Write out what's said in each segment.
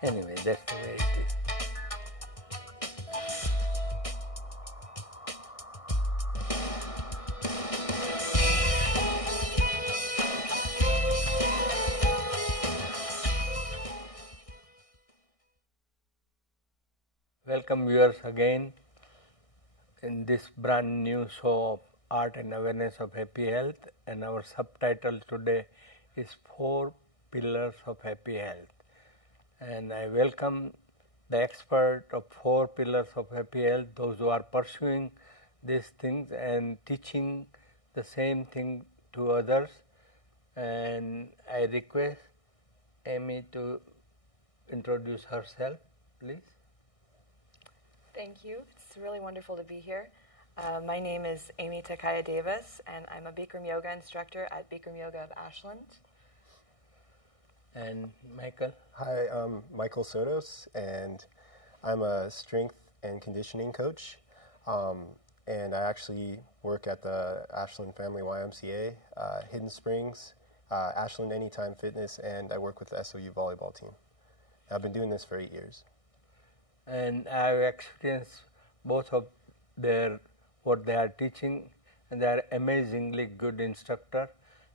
Anyway, that's the way it is. Welcome viewers again in this brand new show of Art and Awareness of Happy Health, and our subtitle today is 4 Pillars of Happy Health. And I welcome the expert of 4 Pillars of Happy Health, those who are pursuing these things and teaching the same thing to others. And I request Amy to introduce herself, please. Thank you. It's really wonderful to be here. My name is Amy Takaya Davis, and I'm a Bikram Yoga instructor at Bikram Yoga of Ashland. And Michael? Hi, I'm Michael Sotos, and I'm a strength and conditioning coach. And I actually work at the Ashland Family YMCA, Hidden Springs, Ashland Anytime Fitness, and I work with the SOU volleyball team. I've been doing this for 8 years. And I have experienced both of what they are teaching, and they are amazingly good instructor,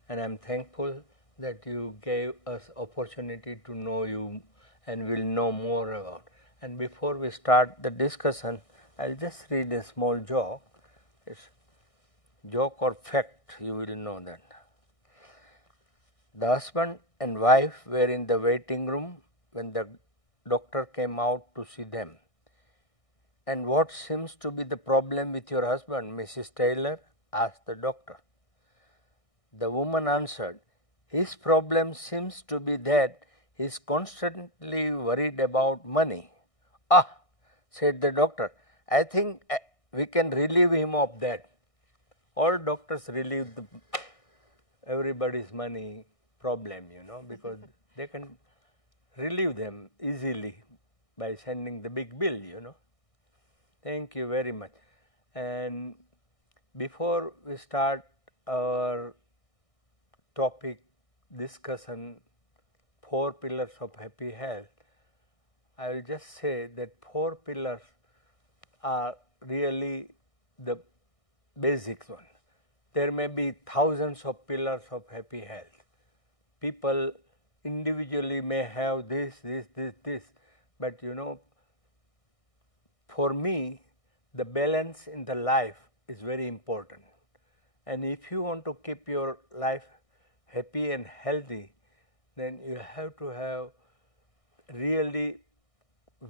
and I am thankful that you gave us opportunity to know you and will know more about. And before we start the discussion, I'll just read a small joke. It's joke or fact, you will know that. The husband and wife were in the waiting room when the doctor came out to see them. And what seems to be the problem with your husband, Mrs. Taylor? Asked the doctor. The woman answered, his problem seems to be that he is constantly worried about money. Ah, said the doctor, I think we can relieve him of that. All doctors relieve everybody's money problem, because they can relieve them easily by sending the big bill, Thank you very much. And before we start our topic discussion, 4 pillars of happy health, I will just say that 4 pillars are really the basic one. There may be thousands of pillars of happy health. People individually may have this, but for me, the balance in the life is very important. And if you want to keep your life happy and healthy, then you have to have really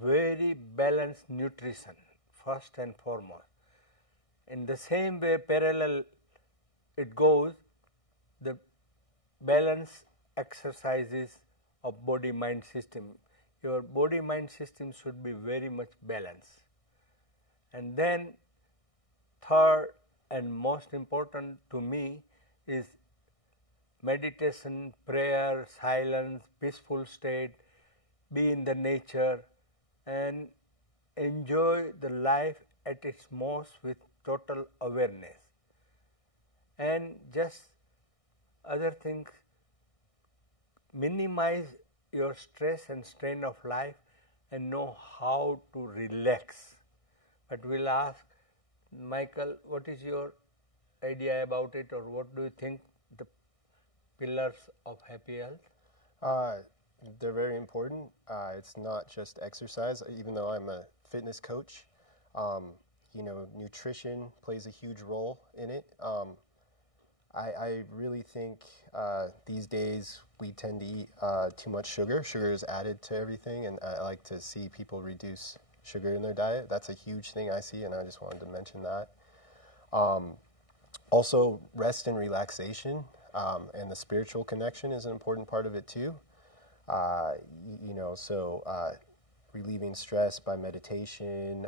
very balanced nutrition, first and foremost. In the same way, parallel it goes, the balance exercises of body-mind system. Your body-mind system should be very much balanced. And then third and most important to me is meditation, prayer, silence, peaceful state, be in the nature and enjoy the life at its most with total awareness. And just other things, minimize your stress and strain of life and know how to relax. But we'll ask Michael, what is your idea about it, or what do you think the pillars of happy health? They're very important. It's not just exercise, even though I'm a fitness coach. Nutrition plays a huge role in it. I really think these days we tend to eat too much sugar. Sugar is added to everything, and I like to see people reduce sugar in their diet. That's a huge thing I see, and I just wanted to mention that. Also, rest and relaxation and the spiritual connection is an important part of it too. Relieving stress by meditation,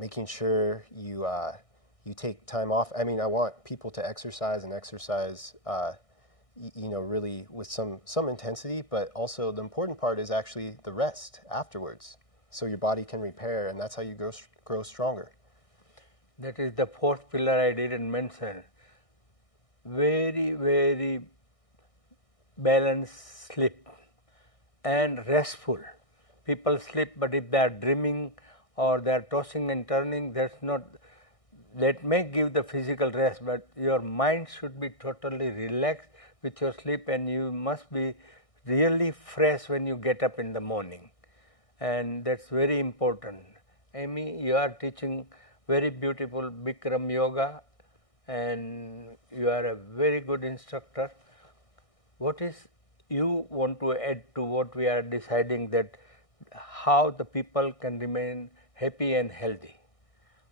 making sure you take time off. I mean, I want people to exercise really with some intensity, but also the important part is actually the rest afterwards, so your body can repair, and that's how you grow stronger. That is the 4th pillar I didn't mention. Very, very balanced sleep and restful. People sleep, but if they are dreaming or they are tossing and turning, that's not, that may give the physical rest, but your mind should be totally relaxed with your sleep, and you must be really fresh when you get up in the morning, and that's very important. Amy, you are teaching very beautiful Bikram yoga, and you are a very good instructor. What is you want to add to what we are deciding, that how the people can remain happy and healthy?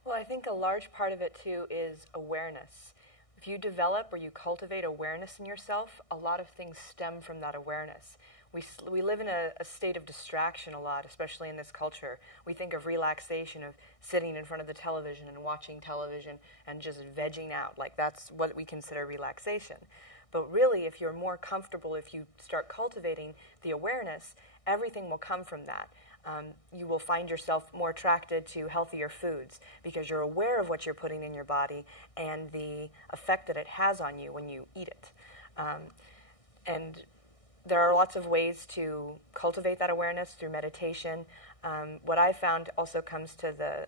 Well, I think a large part of it too is awareness. If you develop or you cultivate awareness in yourself, a lot of things stem from that awareness. We live in a state of distraction a lot, especially in this culture. We think of relaxation, of sitting in front of the television and watching television and just vegging out, like that's what we consider relaxation. But really, if you're more comfortable, if you start cultivating the awareness, everything will come from that. You will find yourself more attracted to healthier foods because you're aware of what you're putting in your body and the effect that it has on you when you eat it. And there are lots of ways to cultivate that awareness through meditation. What I found also comes to the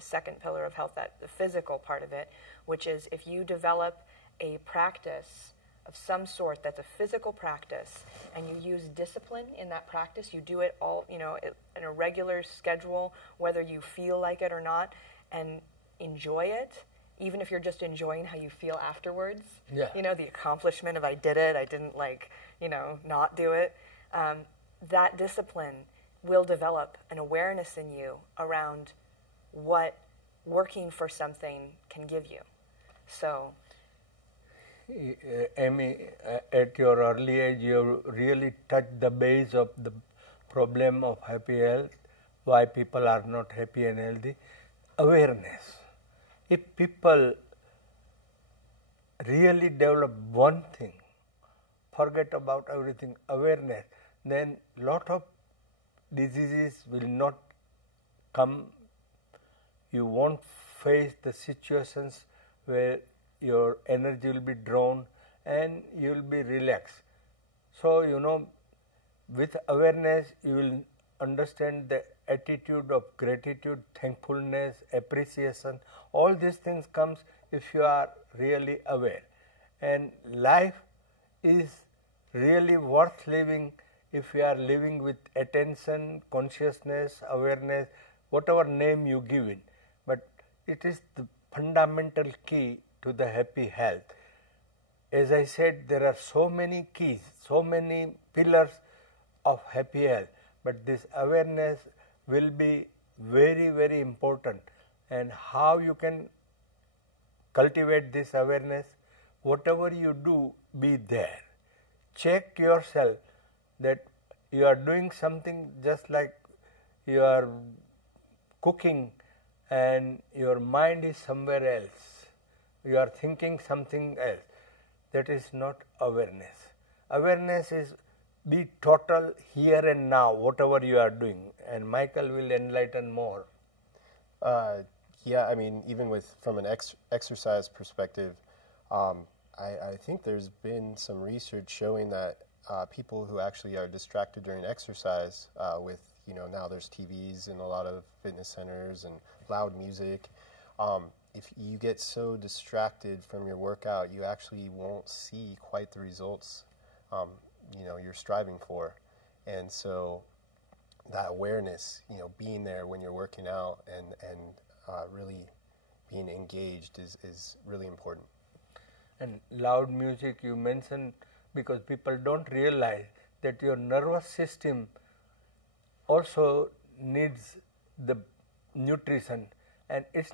second pillar of health, that the physical part of it, which is if you develop a practice of some sort that's a physical practice, and you use discipline in that practice, you do it all, in a regular schedule, whether you feel like it or not, and enjoy it, even if you're just enjoying how you feel afterwards. Yeah. The accomplishment of I did it, I didn't not do it. That discipline will develop an awareness in you around what working for something can give you. So, Amy, at your early age, you really touched the base of the problem of happy health, why people are not happy and healthy. Awareness. If people really develop one thing, forget about everything, awareness, then lot of diseases will not come. You won't face the situations where your energy will be drawn and you will be relaxed. So, with awareness, you will understand the attitude of gratitude, thankfulness, appreciation. All these things comes if you are really aware. And life is really worth living if you are living with attention, consciousness, awareness, whatever name you give it. But it is the fundamental key to the happy health. As I said, there are so many keys, so many pillars of happy health, but this awareness will be very, very important. And how you can cultivate this awareness, whatever you do, be there. Check yourself that you are doing something, just like you are cooking and your mind is somewhere else. You are thinking something else. That is not awareness. Awareness is be total here and now, whatever you are doing. And Michael will enlighten more. Yeah, I mean, even from an exercise perspective, I think there's been some research showing that people who actually are distracted during exercise with, now there's TVs in a lot of fitness centers and loud music. If you get so distracted from your workout, you actually won't see quite the results you're striving for. And so that awareness, being there when you're working out and really being engaged is really important. And loud music you mentioned, because people don't realize that your nervous system also needs the nutrition, and its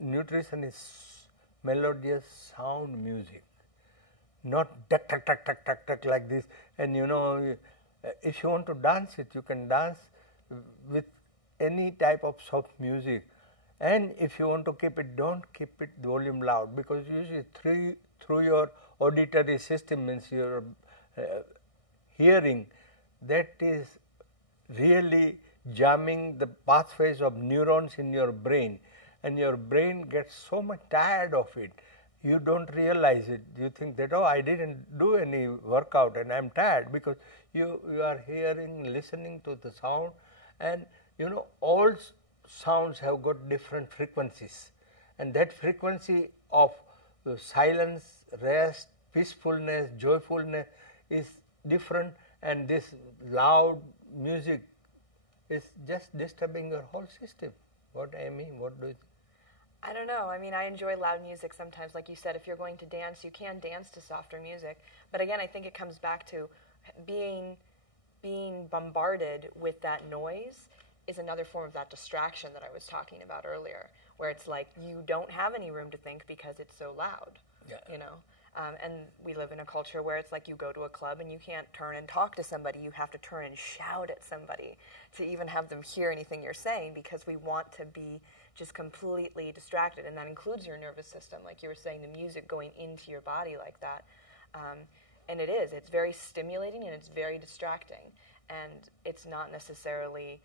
nutrition is melodious sound music, not tuck tuck tuck tuck tuck tuck like this. And if you want to dance it, you can dance with any type of soft music. And if you want to keep it, don't keep it volume loud, because usually through your auditory system, means your hearing, that is really jamming the pathways of neurons in your brain, and your brain gets so much tired of it, you don't realize it. You think that, oh, I didn't do any workout and I'm tired, because you are hearing, listening to the sound, and all sounds have got different frequencies, and that frequency of silence, rest, peacefulness, joyfulness is different, and this loud music is just disturbing your whole system. What I mean, what do you think? I don't know. I mean, I enjoy loud music sometimes. Like you said, if you're going to dance, you can dance to softer music. But again, I think it comes back to being bombarded with that noise is another form of that distraction that I was talking about earlier, where it's like you don't have any room to think because it's so loud. Yeah. And we live in a culture where it's like you go to a club and you can't turn and talk to somebody. You have to turn and shout at somebody to even have them hear anything you're saying, because we want to be just completely distracted, and that includes your nervous system, like you were saying, the music going into your body like that. And it's very stimulating and it's very distracting, and it's not necessarily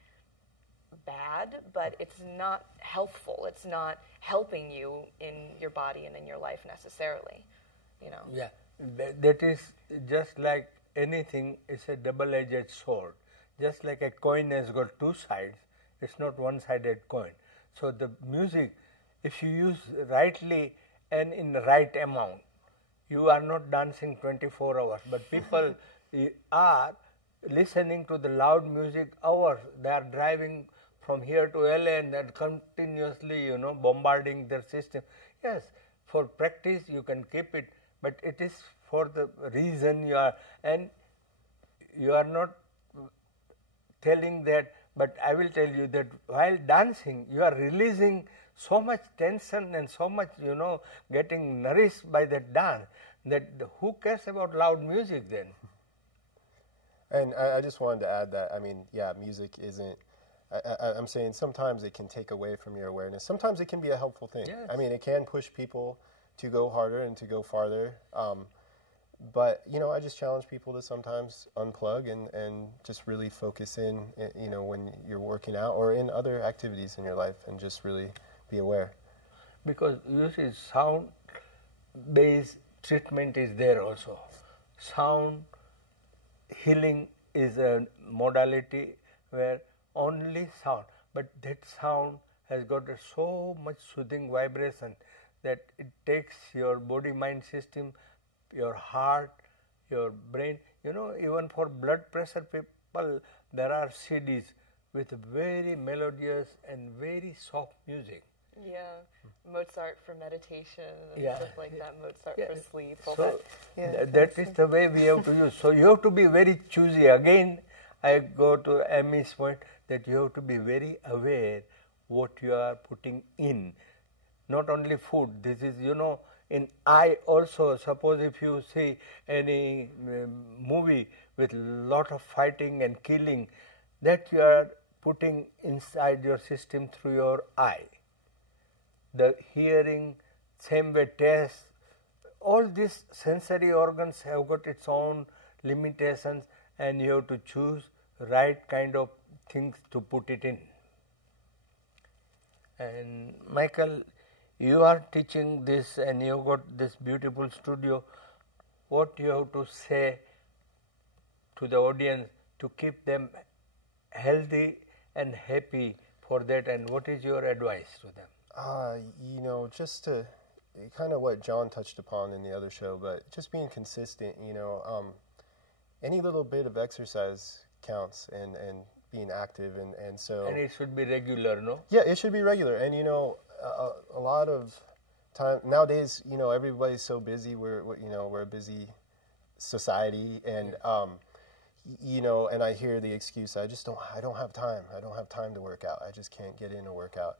bad, but it's not healthful. It's not helping you in your body and in your life necessarily. Yeah, that is just like anything. It's a double-edged sword. Just like a coin has got two sides, it's not one-sided coin. So the music, if you use rightly and in the right amount, you are not dancing 24 hours. But people are listening to the loud music hours. They are driving from here to LA and they're continuously, bombarding their system. Yes, for practice you can keep it, but it is for the reason you are, and you are not telling that. But I will tell you that while dancing, you are releasing so much tension and so much, getting nourished by that dance, that who cares about loud music then? And I just wanted to add that, I mean, yeah, music isn't, I'm saying sometimes it can take away from your awareness. Sometimes it can be a helpful thing. Yes. I mean, it can push people to go harder and to go farther. But, I just challenge people to sometimes unplug and just really focus in, when you're working out or in other activities in your life, and just really be aware. Because you see, sound-based treatment is there also. Sound healing is a modality where only sound, but that sound has got so much soothing vibration that it takes your body-mind system, your heart, your brain. Even for blood pressure people, there are CDs with very melodious and very soft music. Yeah, Mozart for meditation and Yeah. stuff like that, Mozart Yeah. for sleep. All So that. that is the way we have to use. So you have to be very choosy. Again, I go to Amy's point that you have to be very aware what you are putting in. Not only food. This is, in eye also. Suppose if you see any movie with lot of fighting and killing, that you are putting inside your system through your eye. The hearing, same way taste, all these sensory organs have got its own limitations, and you have to choose right kind of things to put it in. And Michael, you are teaching this and you got this beautiful studio. What you have to say to the audience to keep them healthy and happy for that, and what is your advice to them? Just to kind of what John touched upon in the other show, but just being consistent, any little bit of exercise counts, and being active, and so. And it should be regular, no? Yeah, it should be regular, and a lot of time nowadays, everybody's so busy. We're a busy society, and and I hear the excuse, I don't have time. I don't have time to work out. I just can't get in a workout.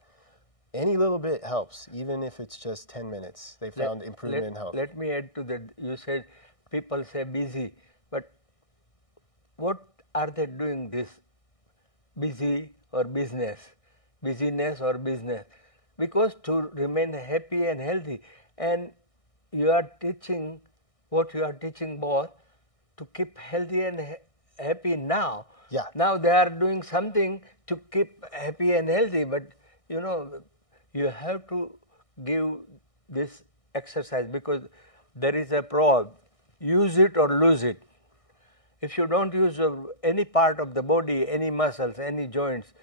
Any little bit helps, even if it's just 10 minutes. They found improvement in health. Let me add to that. You said people say busy, but what are they doing this? Busy or business? Busyness or business? Because to remain happy and healthy, and you are teaching what you are teaching both to keep healthy and happy now. Yeah. Now they are doing something to keep happy and healthy, but you have to give this exercise, because there is a proverb, use it or lose it. If you don't use any part of the body, any muscles, any joints,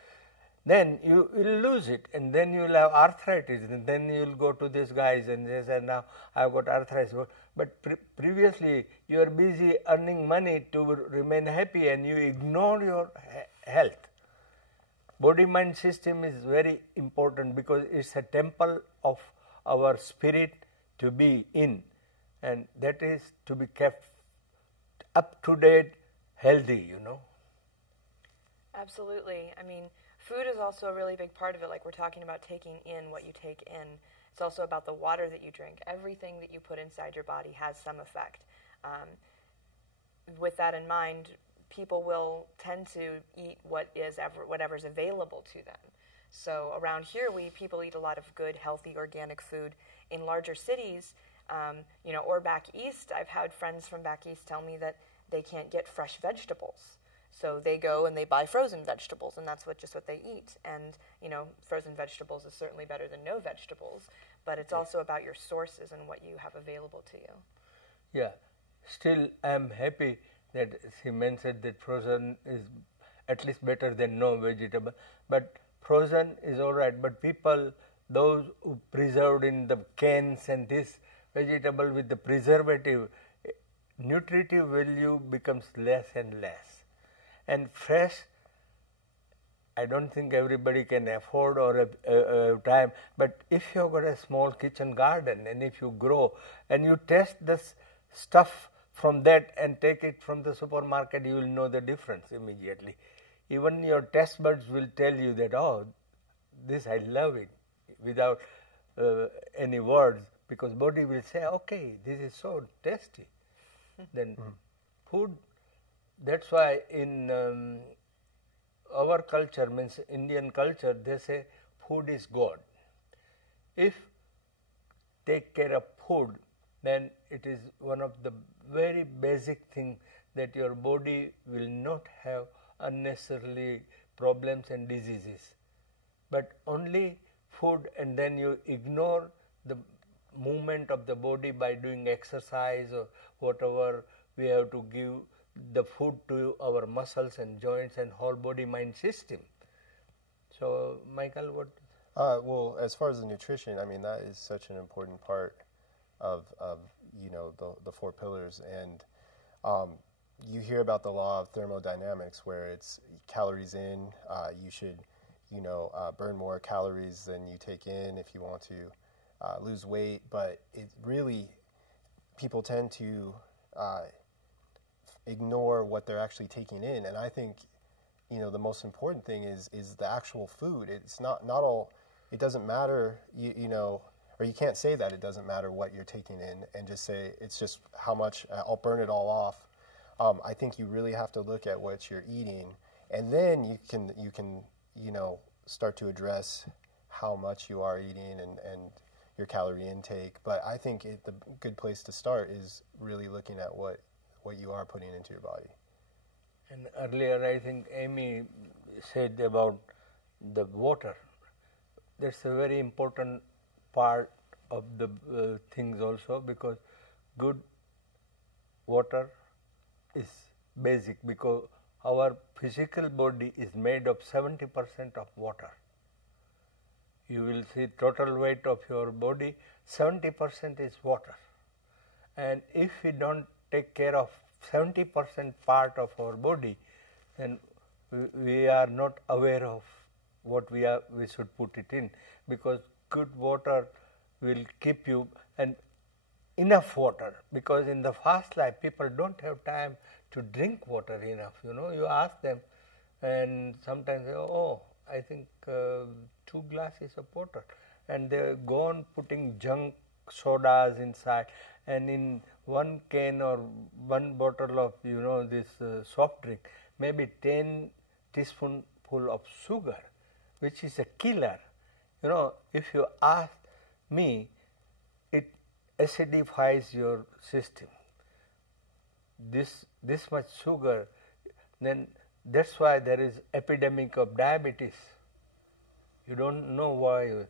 then you will lose it, and then you will have arthritis, and then you will go to these guys and they say, now I have got arthritis. But previously you are busy earning money to remain happy, and you ignore your health. Body-mind system is very important because it's a temple of our spirit to be in, and that is to be kept up to date, healthy, you know. Absolutely. I mean, food is also a really big part of it, like we're talking about taking in what you take in. It's also about the water that you drink. Everything that you put inside your body has some effect. With that in mind, people will tend to eat whatever's available to them. So around here, people eat a lot of good, healthy, organic food. In larger cities, or back east, I've had friends from back east tell me that they can't get fresh vegetables. So they go and they buy frozen vegetables, and that's just what they eat. And, frozen vegetables is certainly better than no vegetables, but it's also about your sources and what you have available to you. Yeah. Still, I'm happy that she mentioned that frozen is at least better than no vegetable. But frozen is all right, but people, those who preserved in the cans and this vegetable with the preservative, nutritive value becomes less and less. And fresh, I don't think everybody can afford or time, but if you have got a small kitchen garden and if you grow and you test this stuff from that and take it from the supermarket, you will know the difference immediately. Even your taste buds will tell you that, oh, this I love it, without any words, because body will say, okay, this is so tasty. Then food, that's why in our culture, means Indian culture, they say food is God. If take care of food, then it is one of the very basic thing that your body will not have unnecessarily problems and diseases. But only food, and then you ignore the movement of the body by doing exercise or whatever we have to give the food to our muscles and joints and whole body mind system. So, Michael, what? Well, as far as the nutrition, I mean, that is such an important part of the four pillars. And you hear about the law of thermodynamics, where it's calories in, you should, burn more calories than you take in if you want to lose weight. But it really, people tend to ignore what they're actually taking in. And I think, the most important thing is the actual food. It's not all, it doesn't matter, or you can't say that it doesn't matter what you're taking in and just say it's just how much, I'll burn it all off. I think you really have to look at what you're eating, and then you can start to address how much you are eating and your calorie intake. But I think the good place to start is really looking at what you are putting into your body. And earlier, I think Amy said about the water. That's a very important part of the things also, because good water is basic, because our physical body is made of 70% of water. You will see total weight of your body, 70% is water. And if we don't take care of 70% part of our body, then we are not aware of what we should put it in, because good water will keep you, and enough water, because in the fast life people don't have time to drink water enough. You ask them and sometimes they, oh, I think 2 glasses of water, and they go on putting junk sodas inside, and in 1 can or 1 bottle of this soft drink, maybe 10 teaspoonful of sugar, which is a killer. If you ask me, it acidifies your system. This much sugar, then that's why there is epidemic of diabetes. You don't know why.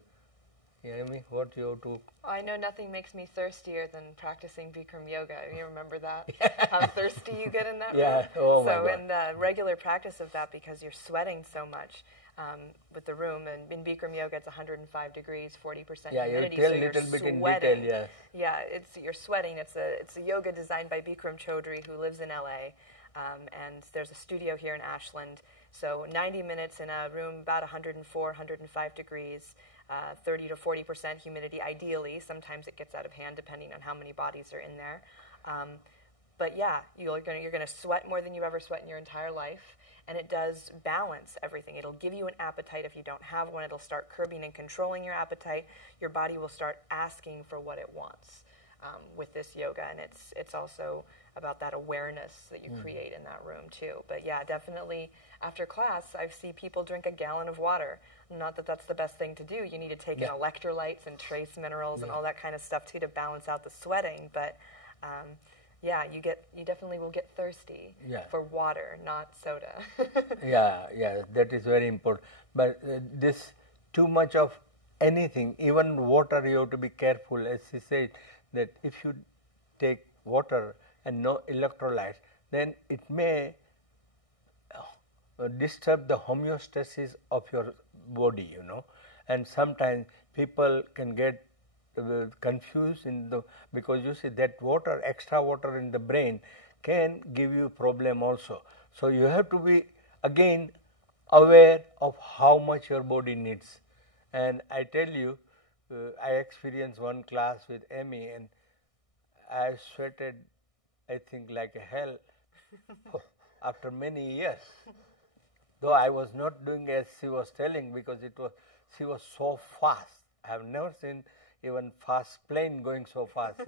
Yeah, Amy, what you have to? I know nothing makes me thirstier than practicing Bikram yoga. You remember that? How thirsty you get in that Yeah. room? Oh my So God. in the regular practice of that, because you're sweating so much with the room, and in Bikram yoga it's 105 degrees, 40% Yeah, you humidity, tell so you're little bit in sweating. detail. Yeah, you're sweating. It's a yoga designed by Bikram Chaudhry, who lives in LA, and there's a studio here in Ashland. So 90 minutes in a room about 104, 105 degrees, 30 to 40% humidity ideally. Sometimes it gets out of hand depending on how many bodies are in there. But yeah, you're going to sweat more than you ever sweat in your entire life. And it does balance everything. It'll give you an appetite. If you don't have one, it'll start curbing and controlling your appetite. Your body will start asking for what it wants with this yoga. And it's also about that awareness that you create in that room too. But yeah, definitely after class, I see people drink a gallon of water. Not that that's the best thing to do. You need to take in electrolytes and trace minerals and all that kind of stuff too to balance out the sweating. But yeah, you definitely will get thirsty for water, not soda. Yeah, that is very important. But this too much of anything, even water, you have to be careful. As he said, that if you take water and no electrolytes, then it may disturb the homeostasis of your body, you know. And sometimes people can get confused because you see that extra water in the brain can give you problem also. So you have to be again aware of how much your body needs. And I tell you, I experienced one class with Amy, and I sweated, I think, like a hell after many years. Though I was not doing as she was telling, because she was so fast. I have never seen even fast plane going so fast.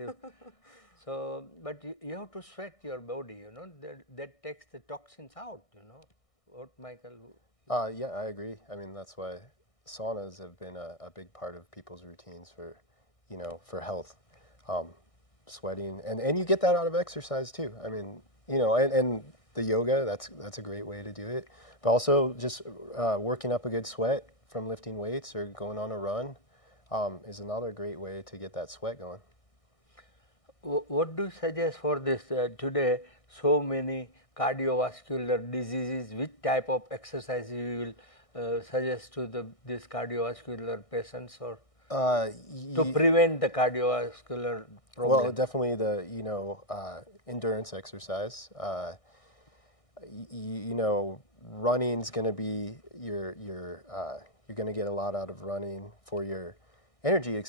So, but you have to sweat your body, you know, that takes the toxins out, you know. What, Michael? Yeah, I agree. I mean, that's why saunas have been a big part of people's routines for, you know, for health. Sweating, and you get that out of exercise too. I mean, you know, and the yoga, that's a great way to do it. But also just working up a good sweat from lifting weights or going on a run is another great way to get that sweat going. What do you suggest for this today? So many cardiovascular diseases. Which type of exercise you will suggest to these cardiovascular patients, or to prevent the cardiovascular problem? Well, definitely the endurance exercise. You know, running's going to be you're going to get a lot out of running for your energy.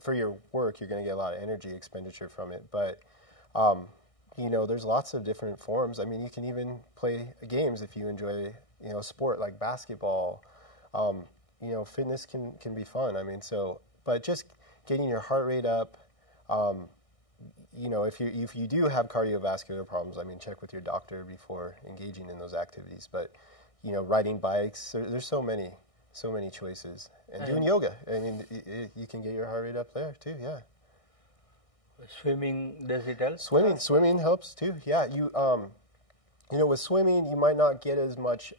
For your work, you're going to get a lot of energy expenditure from it. But you know, there's lots of different forms. I mean, you can even play games if you enjoy sport like basketball. You know, fitness can be fun. I mean, but just getting your heart rate up. You know, if you do have cardiovascular problems, I mean, check with your doctor before engaging in those activities. But you know, riding bikes, there's so many choices, and doing yoga. I mean, you can get your heart rate up there too. Yeah. Swimming, does it help? Swimming helps too. Yeah, you know, with swimming, you might not get as much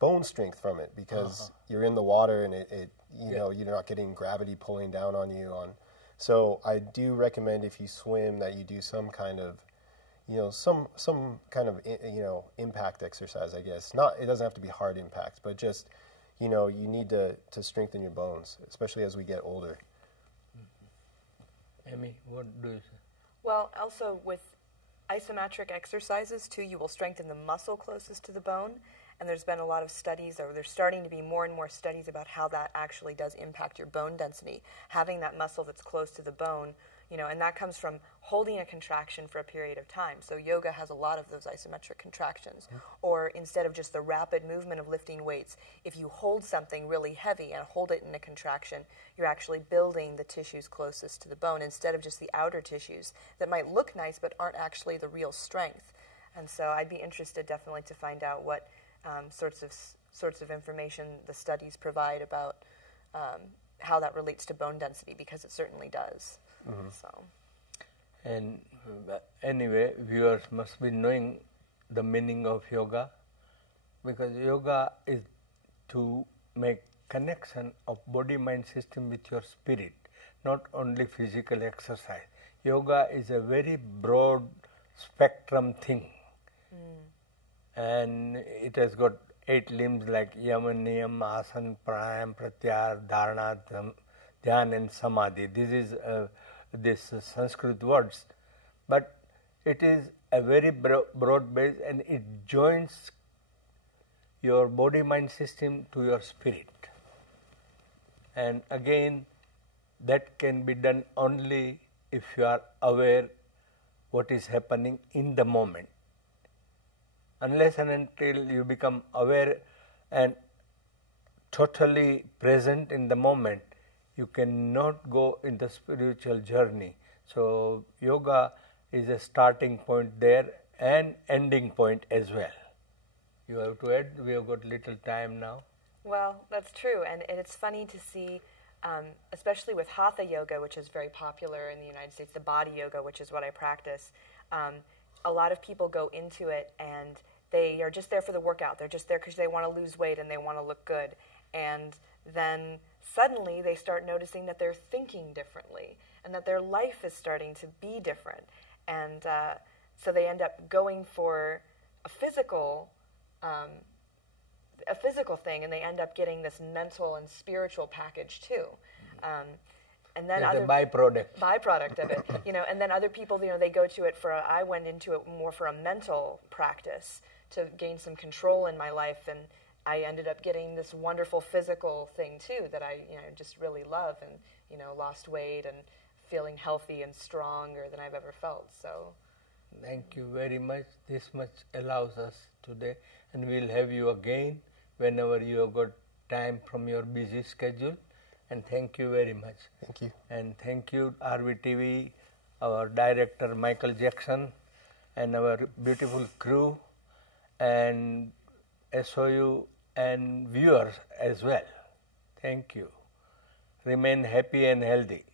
bone strength from it because you're in the water and you know, you're not getting gravity pulling down on you. So I do recommend if you swim that you do some kind of, some kind of impact exercise. I guess it doesn't have to be hard impact, but just you need to strengthen your bones, especially as we get older. Amy, what do you say? Well, also with isometric exercises too, you will strengthen the muscle closest to the bone. And there's been a lot of studies, or there's starting to be more and more studies about how that actually does impact your bone density. Having that muscle that's close to the bone, and that comes from holding a contraction for a period of time. So yoga has a lot of those isometric contractions. Or instead of just the rapid movement of lifting weights, if you hold something really heavy and hold it in a contraction, you're actually building the tissues closest to the bone instead of just the outer tissues that might look nice but aren't actually the real strength. And so I'd be interested definitely to find out what sorts of information the studies provide about how that relates to bone density, because it certainly does. So. And anyway, viewers must be knowing the meaning of yoga, because yoga is to make connection of body-mind system with your spirit, not only physical exercise. Yoga is a very broad spectrum thing, and it has got 8 limbs like Yama, Niyam, Asana, Pranayama, Pratyahara, Dharana, Dhyan and Samadhi. This is this Sanskrit words, but it is a very broad base, and it joins your body-mind system to your spirit. And again, that can be done only if you are aware what is happening in the moment. Unless and until you become aware and totally present in the moment, you cannot go in the spiritual journey. So yoga is a starting point there and ending point as well. You have to add, we have got little time now. Well, that's true, and it's funny to see, especially with Hatha yoga, which is very popular in the United States, the body yoga, which is what I practice. A lot of people go into it and they are just there for the workout. They're just there because they want to lose weight and they want to look good. And then suddenly they start noticing that they're thinking differently and that their life is starting to be different. And so they end up going for a physical thing, and they end up getting this mental and spiritual package too. And then It's a byproduct of it, and then other people, they go to it I went into it more for a mental practice to gain some control in my life, and I ended up getting this wonderful physical thing too that I, just really love, and, lost weight and feeling healthy and stronger than I've ever felt, so. Thank you very much. This much allows us today, and we'll have you again whenever you have got time from your busy schedule. And thank you very much. Thank you. And thank you, RVTV, our director Michael Jackson, and our beautiful crew, and SOU and viewers as well. Thank you. Remain happy and healthy.